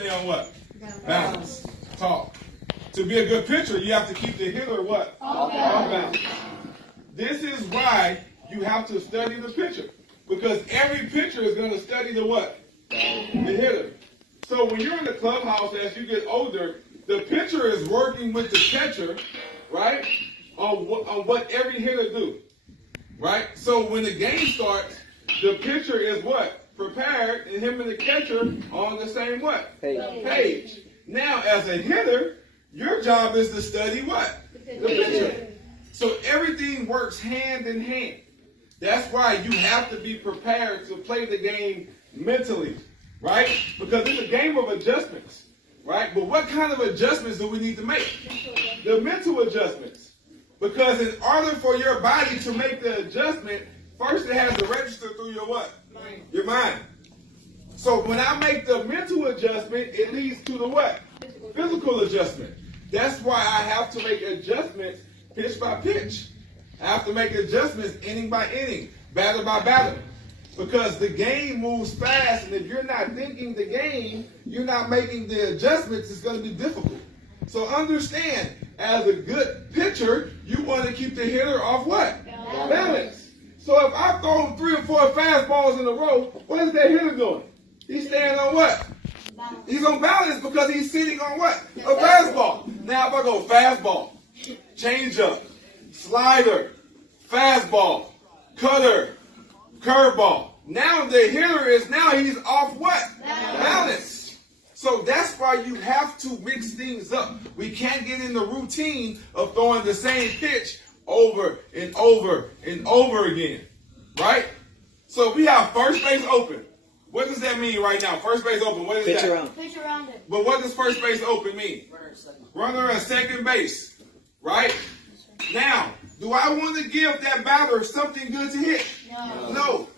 Stay on what? Balance. Talk. To be a good pitcher, you have to keep the hitter what? Off balance. This is why you have to study the pitcher. Because every pitcher is going to study the what? The hitter. So when you're in the clubhouse as you get older, the pitcher is working with the catcher, right? On what every hitter do. Right? So when the game starts, the pitcher is what? Prepared, and him and the catcher on the same what? Page. Now, as a hitter, your job is to study what? The pitcher. So everything works hand in hand. That's why you have to be prepared to play the game mentally, right? Because it's a game of adjustments, right? But what kind of adjustments do we need to make? The mental adjustments. Because in order for your body to make the adjustment, first it has to register through your what? Mind. Your mind. So when I make the mental adjustment, it leads to the what? Physical adjustment. That's why I have to make adjustments pitch by pitch. I have to make adjustments inning by inning, batter by batter. Because the game moves fast, and if you're not thinking the game, you're not making the adjustments, it's going to be difficult. So understand, as a good pitcher, you want to keep the hitter off what? Balance. So if I throw 3 or 4 fastballs in a row, what is that hitter doing? He's staying on what? He's on balance because he's sitting on what? A fastball. Now if I go fastball, changeup, slider, fastball, cutter, curveball. Now the hitter he's off what? Balance. So that's why you have to mix things up. We can't get in the routine of throwing the same pitch over and over and over again. Right? So we have first base open. What does that mean right now? First base open. What is pitch that? Around. Pitch around it. But what does first base open mean? Runner at second base. Right? Now, do I want to give that batter something good to hit? No.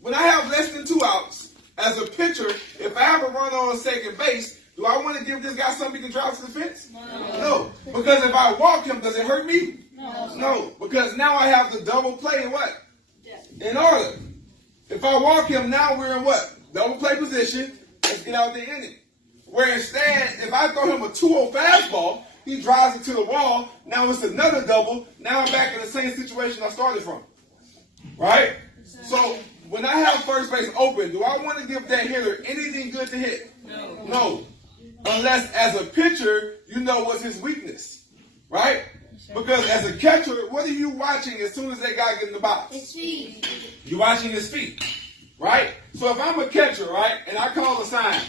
When I have less than 2 outs, as a pitcher, if I have a runner on second base, do I want to give this guy something he can drive to the fence? No. Because if I walk him, does it hurt me? No. Because now I have the double play in what? In order. If I walk him, now we're in what? Double play position. Let's get out the inning. Where instead, if I throw him a 2-0 fastball, he drives it to the wall. Now it's another double. Now I'm back in the same situation I started from. Right? So when I have first base open, do I want to give that hitter anything good to hit? No. Unless as a pitcher, you know what's his weakness. Right? Because as a catcher, what are you watching as soon as that guy gets in the box? His feet. You're watching his feet. Right? So if I'm a catcher, right, and I call a sign,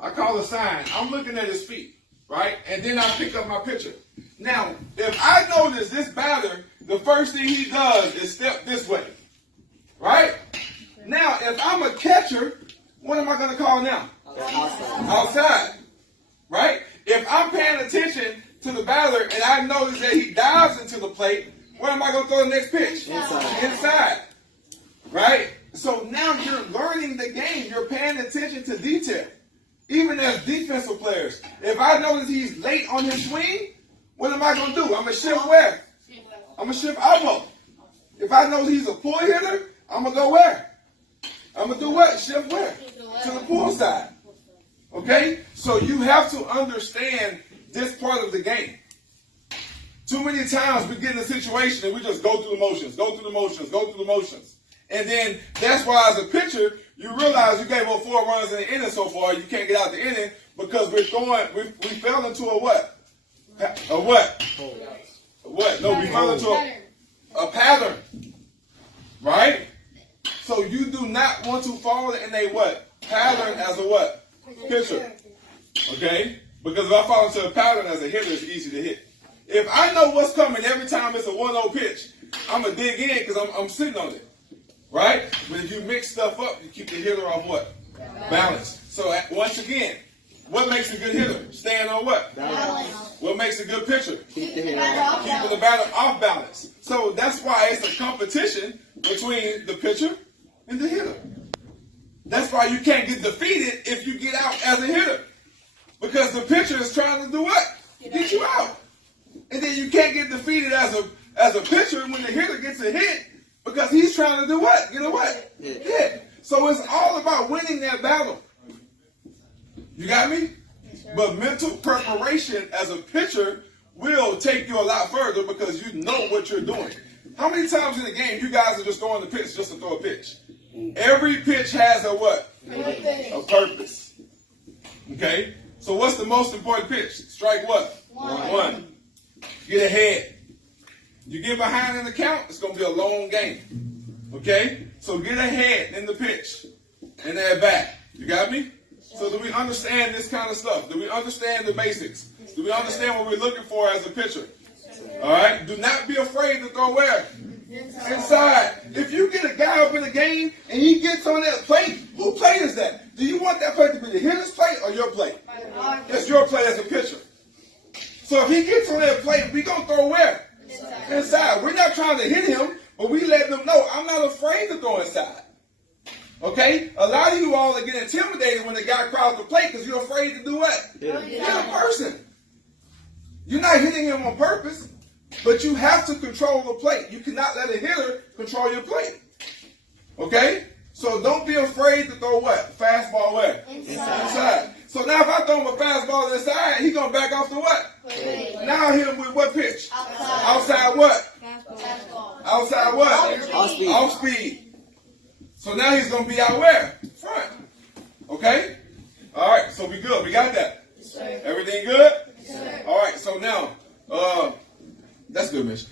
I'm looking at his feet. Right? And then I pick up my pitcher. Now, if I notice this batter, the first thing he does is step this way. Right? Now, if I'm a catcher, what am I going to call now? Outside. Right? If I'm paying attention to the batter and I notice that he dives into the plate, where am I going to throw the next pitch? Inside. Right? So now you're learning the game. You're paying attention to detail. Even as defensive players, if I notice he's late on his swing, what am I going to do? I'm going to shift where? I'm going to shift elbow. If I know he's a pull hitter, I'm going to go where? I'm going to do what? Shift where? To the pull side. Okay? So you have to understand this part of the game. Too many times we get in a situation and we just go through the motions. And then that's why as a pitcher, you realize you gave up 4 runs in the inning so far, you can't get out the inning because we fell into a what? A what? A what? No, we fell into a pattern. Right? So you do not want to fall in a what? Pattern as a what? Pitcher. Okay? Because if I fall into a pattern as a hitter, it's easy to hit. If I know what's coming every time it's a 1-0 pitch, I'm going to dig in because I'm sitting on it. Right? But if you mix stuff up, you keep the hitter off what? Balance. So once again, what makes a good hitter? Staying on what? Balance. What makes a good pitcher? Keeping the batter off balance. So that's why it's a competition between the pitcher and the hitter. That's why you can't get defeated if you get out as a hitter. Because the pitcher is trying to do what? Get you out. And then you can't get defeated as a pitcher when the hitter gets a hit. Because he's trying to do what? Get a what? Hit. So it's all about winning that battle. You got me? But mental preparation as a pitcher will take you a lot further because you know what you're doing. How many times in the game you guys are just throwing the pitch just to throw a pitch? Every pitch has a what? A purpose. Okay? So what's the most important pitch? Strike what? One. Get ahead. You get behind in the count, it's going to be a long game. Okay? So get ahead in the pitch. And at bat. You got me? So do we understand this kind of stuff? Do we understand the basics? Do we understand what we're looking for as a pitcher? All right? Do not be afraid to throw where? Inside. If you get a guy up in the game and he gets on that plate, who plate is that? Do you want that plate to be the hitter's plate or your plate? It's your plate as a pitcher. So if he gets on that plate, we're going to throw where? Inside. We're not trying to hit him, but we let them know, I'm not afraid to throw inside. Okay? A lot of you all are getting intimidated when the guy crowds the plate because you're afraid to do what? Hit a person. You're not hitting him on purpose, but you have to control the plate. You cannot let a hitter control your plate. Okay? So don't be afraid to throw what? Fastball where? Inside. So now if I throw him a fastball inside, he's going to back off to what? Now I hit him with what pitch? Outside what? Outside what? Off speed. So now he's going to be out where? Front. Okay? All right, so we good. We got that. Everything good? All right, so now, that's good, Mitch.